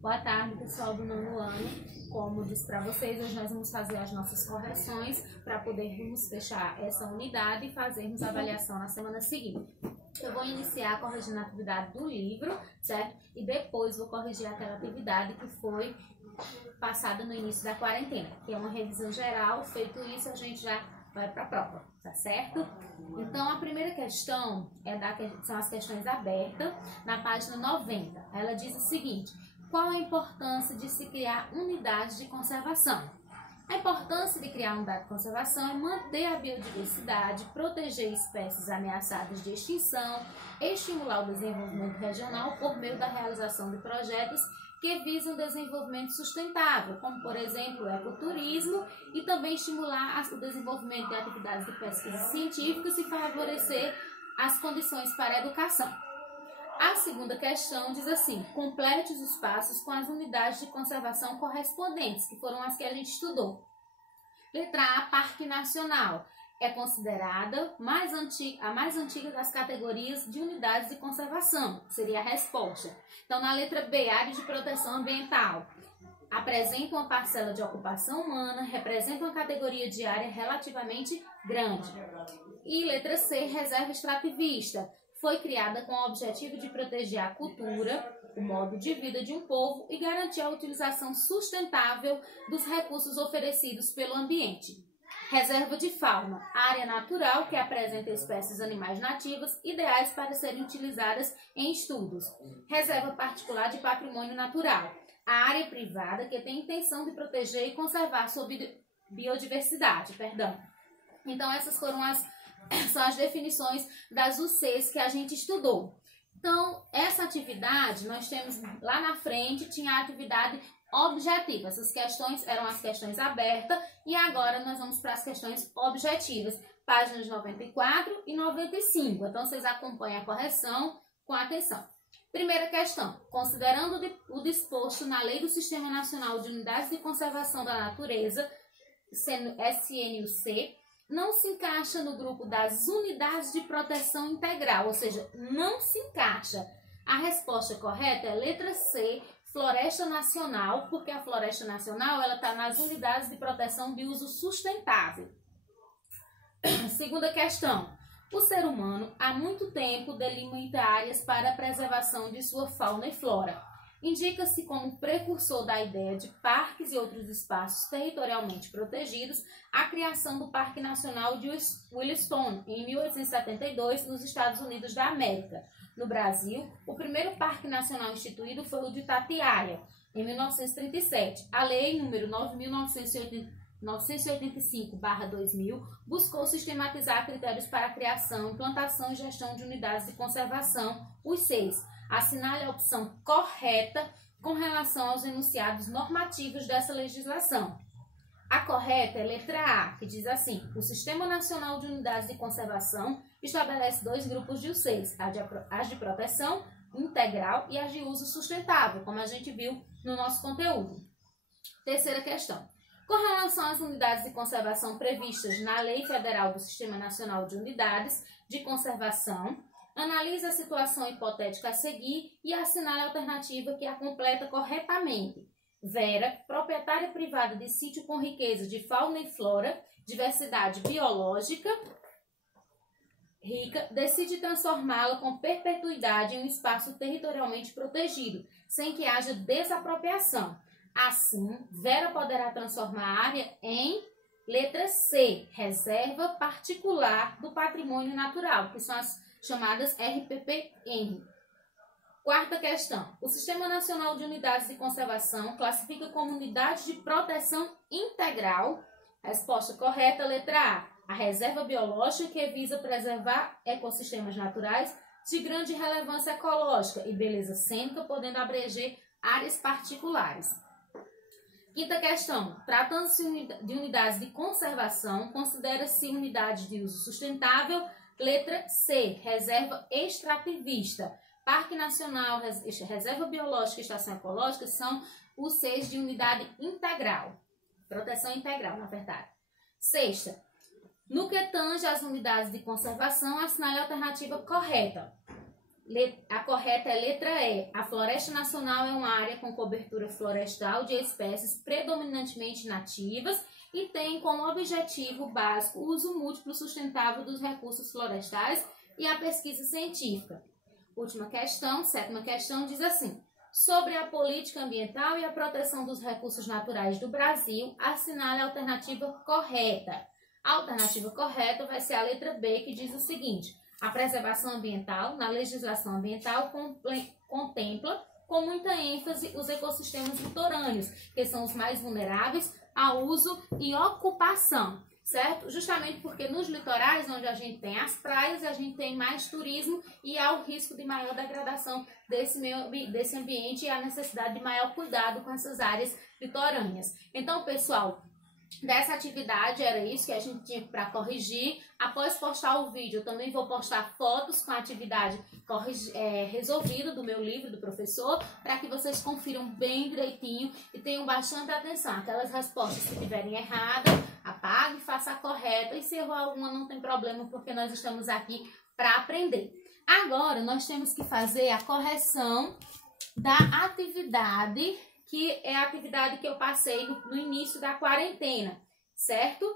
Boa tarde, pessoal do nono ano. Como disse para vocês, hoje nós vamos fazer as nossas correções para podermos fechar essa unidade e fazermos a avaliação na semana seguinte. Eu vou iniciar corrigindo a atividade do livro, certo? E depois vou corrigir aquela atividade que foi passada no início da quarentena, que é uma revisão geral. Feito isso, a gente já vai para a prova, tá certo? Então, a primeira questão são as questões abertas, na página 90. Ela diz o seguinte: qual a importância de se criar unidades de conservação? A importância de criar unidade de conservação é manter a biodiversidade, proteger espécies ameaçadas de extinção, estimular o desenvolvimento regional por meio da realização de projetos que visam desenvolvimento sustentável, como, por exemplo, o ecoturismo, e também estimular o desenvolvimento de atividades de pesquisa científicas e favorecer as condições para a educação. A segunda questão diz assim: complete os espaços com as unidades de conservação correspondentes, que foram as que a gente estudou. Letra A, Parque Nacional. É considerada a mais antiga das categorias de unidades de conservação, seria a resposta. Então, na letra B, área de proteção ambiental. Apresenta uma parcela de ocupação humana, representa uma categoria de área relativamente grande. E letra C, reserva extrativista. Foi criada com o objetivo de proteger a cultura, o modo de vida de um povo e garantir a utilização sustentável dos recursos oferecidos pelo ambiente. Reserva de fauna, área natural que apresenta espécies animais nativas ideais para serem utilizadas em estudos. Reserva particular de patrimônio natural, a área privada que tem intenção de proteger e conservar sua biodiversidade. Então, essas são as definições das UCs que a gente estudou. Então, essa atividade, nós temos lá na frente, tinha a atividade objetiva. Essas questões eram as questões abertas e agora nós vamos para as questões objetivas, páginas 94 e 95. Então, vocês acompanhem a correção com atenção. Primeira questão: considerando o disposto na Lei do Sistema Nacional de Unidades de Conservação da Natureza, SNUC, não se encaixa no grupo das unidades de proteção integral, ou seja, não se encaixa. A resposta correta é letra C, Floresta Nacional, porque a Floresta Nacional está nas unidades de proteção de uso sustentável. Segunda questão: o ser humano há muito tempo delimita áreas para a preservação de sua fauna e flora. Indica-se como precursor da ideia de parques e outros espaços territorialmente protegidos a criação do Parque Nacional de Yellowstone, em 1872, nos Estados Unidos da América. No Brasil, o primeiro parque nacional instituído foi o de Itatiaia, em 1937. A Lei nº 9.985/2000 buscou sistematizar critérios para a criação, implantação e gestão de unidades de conservação, os 6. Assinale a opção correta com relação aos enunciados normativos dessa legislação. A correta é letra A, que diz assim: o Sistema Nacional de Unidades de Conservação estabelece 2 grupos de UCs, as de proteção integral e as de uso sustentável, como a gente viu no nosso conteúdo. Terceira questão: com relação às unidades de conservação previstas na Lei Federal do Sistema Nacional de Unidades de Conservação, analise a situação hipotética a seguir e assinale a alternativa que a completa corretamente. Vera, proprietária privada de sítio com riqueza de fauna e flora, diversidade biológica rica, decide transformá-la com perpetuidade em um espaço territorialmente protegido, sem que haja desapropriação. Assim, Vera poderá transformar a área em letra C, reserva particular do patrimônio natural, que são as chamadas RPPN. Quarta questão: o Sistema Nacional de Unidades de Conservação classifica como unidade de proteção integral. Resposta correta, letra A reserva biológica que visa preservar ecossistemas naturais de grande relevância ecológica e beleza cênica, podendo abranger áreas particulares. Quinta questão: tratando-se de unidades de conservação, considera-se unidade de uso sustentável. Letra C, reserva extrativista. Parque Nacional, Reserva Biológica e Estação Ecológica são os 6 de unidade integral. Proteção integral, na verdade. Sexta: no que tange às unidades de conservação, assinale a alternativa correta. A correta é letra E. A floresta nacional é uma área com cobertura florestal de espécies predominantemente nativas e tem como objetivo básico o uso múltiplo sustentável dos recursos florestais e a pesquisa científica. Última questão, sétima questão, diz assim: sobre a política ambiental e a proteção dos recursos naturais do Brasil, assinale a alternativa correta. A alternativa correta vai ser a letra B, que diz o seguinte: a preservação ambiental, na legislação ambiental, contempla com muita ênfase os ecossistemas litorâneos, que são os mais vulneráveis a uso e ocupação, certo? Justamente porque nos litorais, onde a gente tem as praias, a gente tem mais turismo e há o risco de maior degradação desse ambiente e a necessidade de maior cuidado com essas áreas litorâneas. Então, pessoal, dessa atividade era isso que a gente tinha para corrigir. Após postar o vídeo, eu também vou postar fotos com a atividade resolvida do meu livro do professor, para que vocês confiram bem direitinho e tenham bastante atenção. Aquelas respostas que estiverem erradas, apague e faça a correta. E se errou alguma, não tem problema, porque nós estamos aqui para aprender. Agora, nós temos que fazer a correção da atividade, que é a atividade que eu passei no início da quarentena, certo?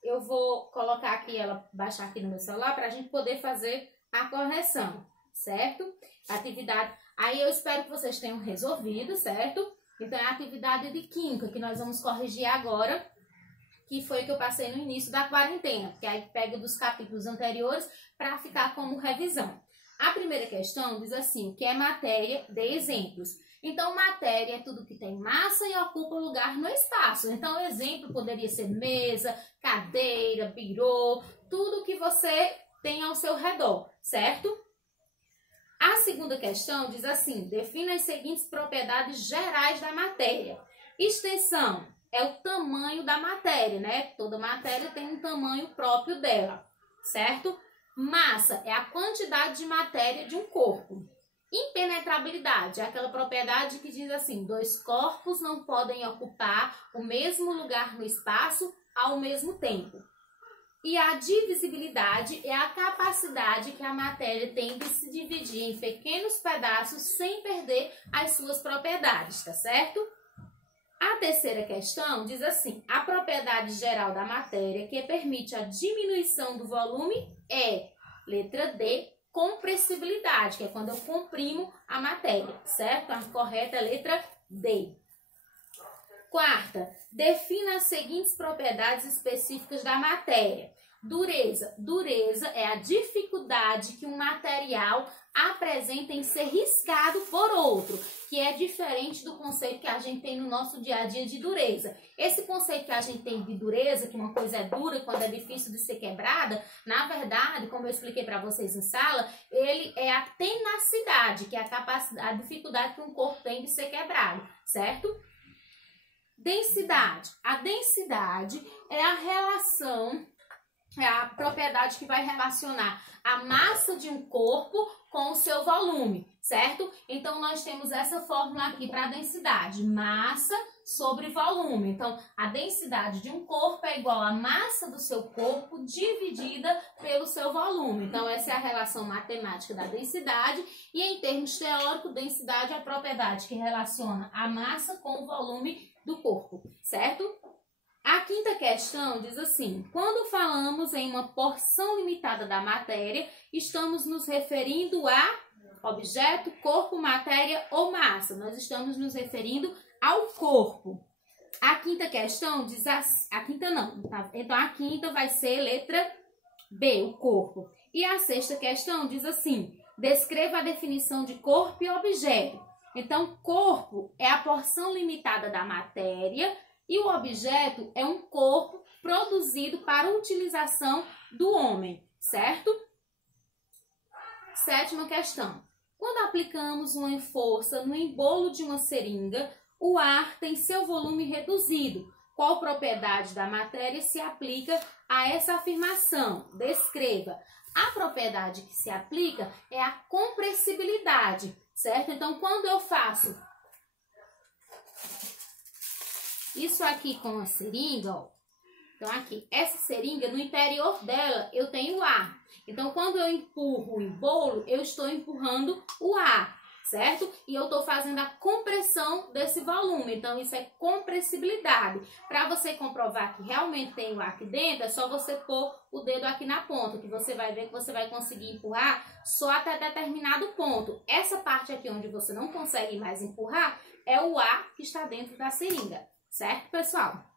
Eu vou colocar aqui ela, baixar aqui no meu celular para a gente poder fazer a correção, certo? Atividade, aí eu espero que vocês tenham resolvido, certo? Então é a atividade de química que nós vamos corrigir agora, que foi o que eu passei no início da quarentena, que aí pega dos capítulos anteriores para ficar como revisão. A primeira questão diz assim: o que é matéria? Dê exemplos. Então, matéria é tudo que tem massa e ocupa lugar no espaço. Então, exemplo poderia ser mesa, cadeira, birô, tudo que você tem ao seu redor, certo? A segunda questão diz assim: defina as seguintes propriedades gerais da matéria. Extensão é o tamanho da matéria, né? Toda matéria tem um tamanho próprio dela, certo? Massa é a quantidade de matéria de um corpo. Impenetrabilidade é aquela propriedade que diz assim: dois corpos não podem ocupar o mesmo lugar no espaço ao mesmo tempo. E a divisibilidade é a capacidade que a matéria tem de se dividir em pequenos pedaços sem perder as suas propriedades, tá certo? A terceira questão diz assim: a propriedade geral da matéria que permite a diminuição do volume é, letra D, compressibilidade, que é quando eu comprimo a matéria, certo? A correta é a letra D. Quarta, defina as seguintes propriedades específicas da matéria. Dureza. Dureza é a dificuldade que um material apresenta em ser riscado por outro, que é diferente do conceito que a gente tem no nosso dia a dia de dureza. Esse conceito que a gente tem de dureza, que uma coisa é dura quando é difícil de ser quebrada, na verdade, como eu expliquei para vocês em sala, ele é a tenacidade, que é a capacidade, a dificuldade que um corpo tem de ser quebrado, certo? Densidade. A densidade é a relação, é a propriedade que vai relacionar a massa de um corpo com o seu volume, certo? Então, nós temos essa fórmula aqui para a densidade: massa sobre volume. Então, a densidade de um corpo é igual à massa do seu corpo dividida pelo seu volume. Então, essa é a relação matemática da densidade. E, em termos teóricos, densidade é a propriedade que relaciona a massa com o volume do corpo, certo? A quinta questão diz assim: quando falamos em uma porção limitada da matéria, estamos nos referindo a objeto, corpo, matéria ou massa? Nós estamos nos referindo ao corpo. A quinta questão diz assim, a quinta não, tá? Então a quinta vai ser letra B, o corpo. E a sexta questão diz assim: descreva a definição de corpo e objeto. Então, corpo é a porção limitada da matéria e o objeto é um corpo produzido para utilização do homem, certo? Sétima questão. Quando aplicamos uma força no embolo de uma seringa, o ar tem seu volume reduzido. Qual propriedade da matéria se aplica a essa afirmação? Descreva. A propriedade que se aplica é a compressibilidade, certo? Então, quando eu faço isso aqui com a seringa, ó, Então, aqui, essa seringa, no interior dela, eu tenho ar. Então, quando eu empurro o embolo, eu estou empurrando o ar, certo? E eu estou fazendo a compressão desse volume. Então, isso é compressibilidade. Para você comprovar que realmente tem o ar aqui dentro, é só você pôr o dedo aqui na ponta, que você vai ver que você vai conseguir empurrar só até determinado ponto. Essa parte aqui onde você não consegue mais empurrar é o ar que está dentro da seringa, certo, pessoal?